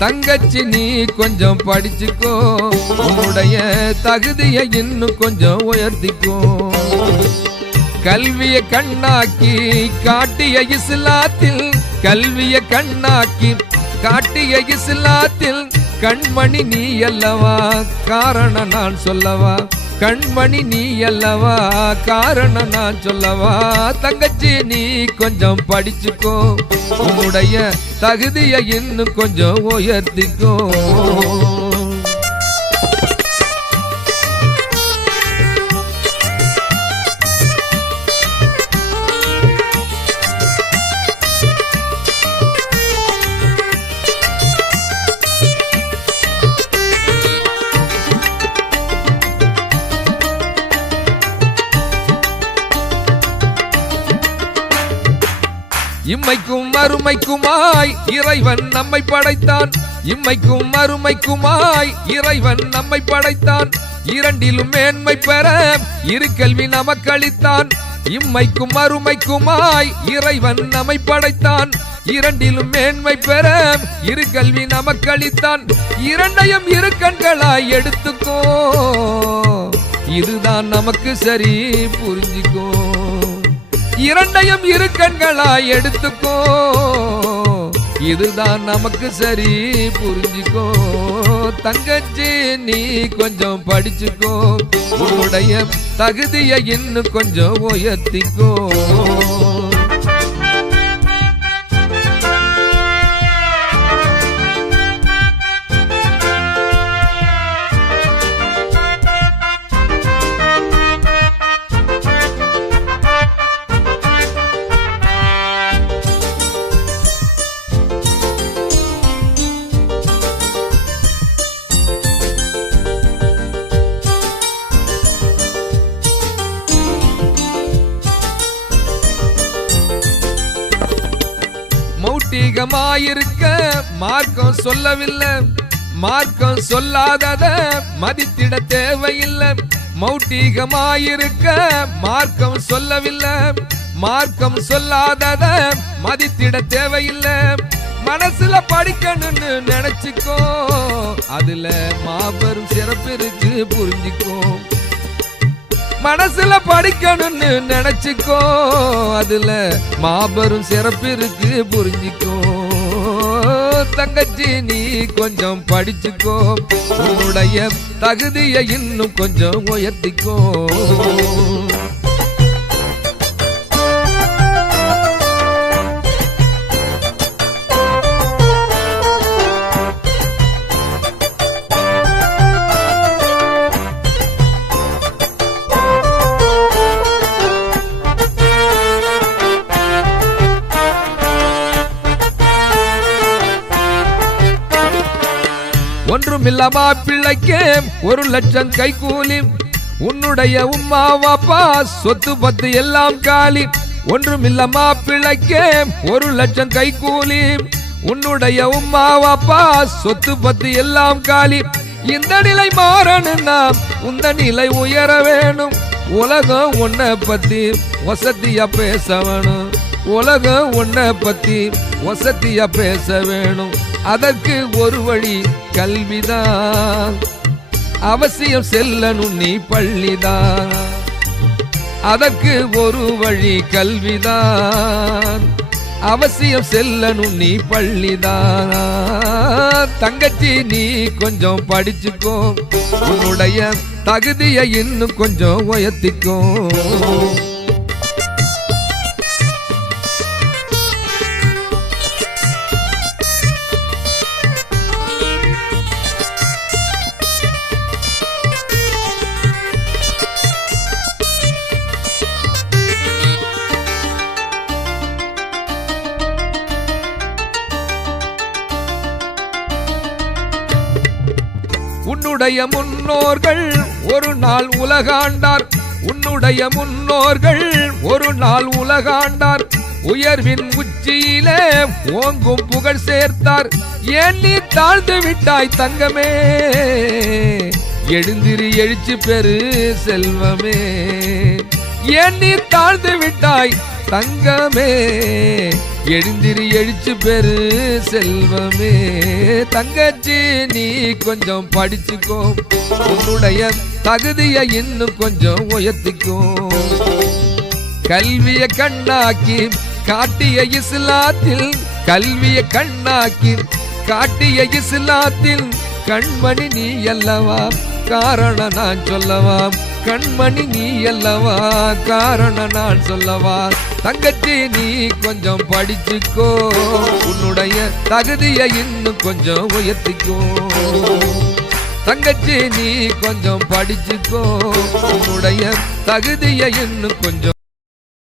தங்கச்சி நீ கொஞ்சம் படிச்சுக்கோ, உன்னுடைய தகுதியை இன்னும் கொஞ்சம் உயர்த்திக்கோ. கல்விய கண்ணாக்கி காட்டிய இஸ்லாத்தில், கல்விய கண்ணாக்கி காட்டிய இஸ்லாத்தில் கண்மணி நீ அல்லவா, காரணம் நான் சொல்லவா, கண்மணி நீ அல்லவா, காரணம் நான் சொல்லவா. தங்கச்சி நீ கொஞ்சம் படிச்சுக்கோ, உன்னுடைய தகுதியை இன்னும் கொஞ்சம் உயர்த்திக்கோ. இம்மைக்கும் மறுமைக்குமாய் இறைவன் நம்மை படைத்தான், இம்மைக்கும் மறுமைக்குமாய் இறைவன் நம்மை படைத்தான். இரண்டிலும் மேன்மை பெற இரு கல்வி நமக்களித்தான். இம்மைக்கும் மறுமைக்குமாய் இறைவன் நம்மை படைத்தான். இரண்டிலும் மேன்மை பெற இரு கல்வி நமக்களித்தான். இரண்டையும் இரு கண்களாய் எடுத்துக்கோ, இதுதான் நமக்கு சரி புரிஞ்சுக்கோ. இரண்டையும் இரு கண்களாய் எடுத்துக்கோ, இதுதான் நமக்கு சரி புரிஞ்சுக்கோ. தங்கச்சி நீ கொஞ்சம் படிச்சுக்கோ, உன்னுடைய தகுதியை இன்னும் கொஞ்சம் உயர்த்திக்கோ. மௌட்டிகமாயிருக்க மார்க்கம் சொல்லவில்லை, மார்க்கம் சொல்லாதத மதித்திட தேவையில்லை. மௌட்டிகமாயிருக்க மார்க்கம் சொல்லவில்லை, மார்க்கம் சொல்லாதத மதித்திட தேவையில்லை. மனசுல படிக்கணும்னு நினைச்சுக்கோ, அதுல மாபெரும் சிறப்பு இருக்கு புரிஞ்சுக்கோ. மனசுல படிக்கணும்னு நினைச்சுக்கோ, அதுல மாபெரும் சிறப்பு இருக்கு புரிஞ்சுக்கோ. தங்கச்சி நீ கொஞ்சம் படிச்சுக்கோ, உன்னுடைய தகுதியை இன்னும் கொஞ்சம் உயர்த்திக்கோ. ஒன்றுமில்லாமா பிள்ளைக்கு 1,00,000 கைகூலி, உன்னுடைய உம்மா வாப்பா சொத்து பத்து எல்லாம் காலி. ஒன்றுமில்லாமா பிள்ளைக்கு 1,00,000 கைகூலி, உன்னுடைய உம்மா வாப்பா சொத்து பத்து எல்லாம் காலி. இந்த நிலை மாறணும்னா உந்த நிலை உயர வேணும். உலகம் உன்னை பத்தி வசதியா பேச வேணும், உலகம் உன்னை பத்தி வசதியா பேச வேணும். அதற்கு ஒரு வழி கல்விதான், அவசியம் செல்லணும் நீ பள்ளிதான். அதற்கு ஒரு வழி கல்விதான், அவசியம் செல்லணும் நீ பள்ளிதான். தங்கச்சி நீ கொஞ்சம் படிச்சுக்கோ, உன்னுடைய தகுதியை இன்னும் கொஞ்சம் உயர்த்திக்கோ. உன்னுடைய முன்னோர்கள் ஒரு நாள் உலகாண்டார், உன்னுடைய முன்னோர்கள் ஒரு நாள் உலகாண்டார். உயர்வின் உச்சியிலே ஓங்கும் புகழ் சேர்த்தார். ஏன் நீ தாழ்ந்து விட்டாய் தங்கமே, எழுந்திரி எழுச்சி பெரு செல்வமே. ஏன் நீ தாழ்ந்து விட்டாய் தங்கமே எழுந்திரி எழுச்சு பெரு செல்வமே. தங்கச்சி நீ கொஞ்சம் படிச்சுக்கோ, உன்னுடைய தகுதியை இன்னும் கொஞ்சம் உயர்த்திக்கோ. கல்விய கண்ணாக்கி காட்டிய இஸ்லாத்தில், கல்விய கண்ணாக்கி காட்டிய இஸ்லாத்தில் கண்மணி நீ அல்லவா, காரணம் நான் சொல்லவா. கண்மணி நீ அல்லவா, காரணம் நான் சொல்லவா. தங்கச்சி நீ கொஞ்சம் படிச்சுக்கோ, உன்னுடைய தகுதியை இன்னும் கொஞ்சம் உயர்த்திக்கோ. தங்கச்சி நீ கொஞ்சம் படிச்சுக்கோ, உன்னுடைய தகுதியை இன்னும் கொஞ்சம்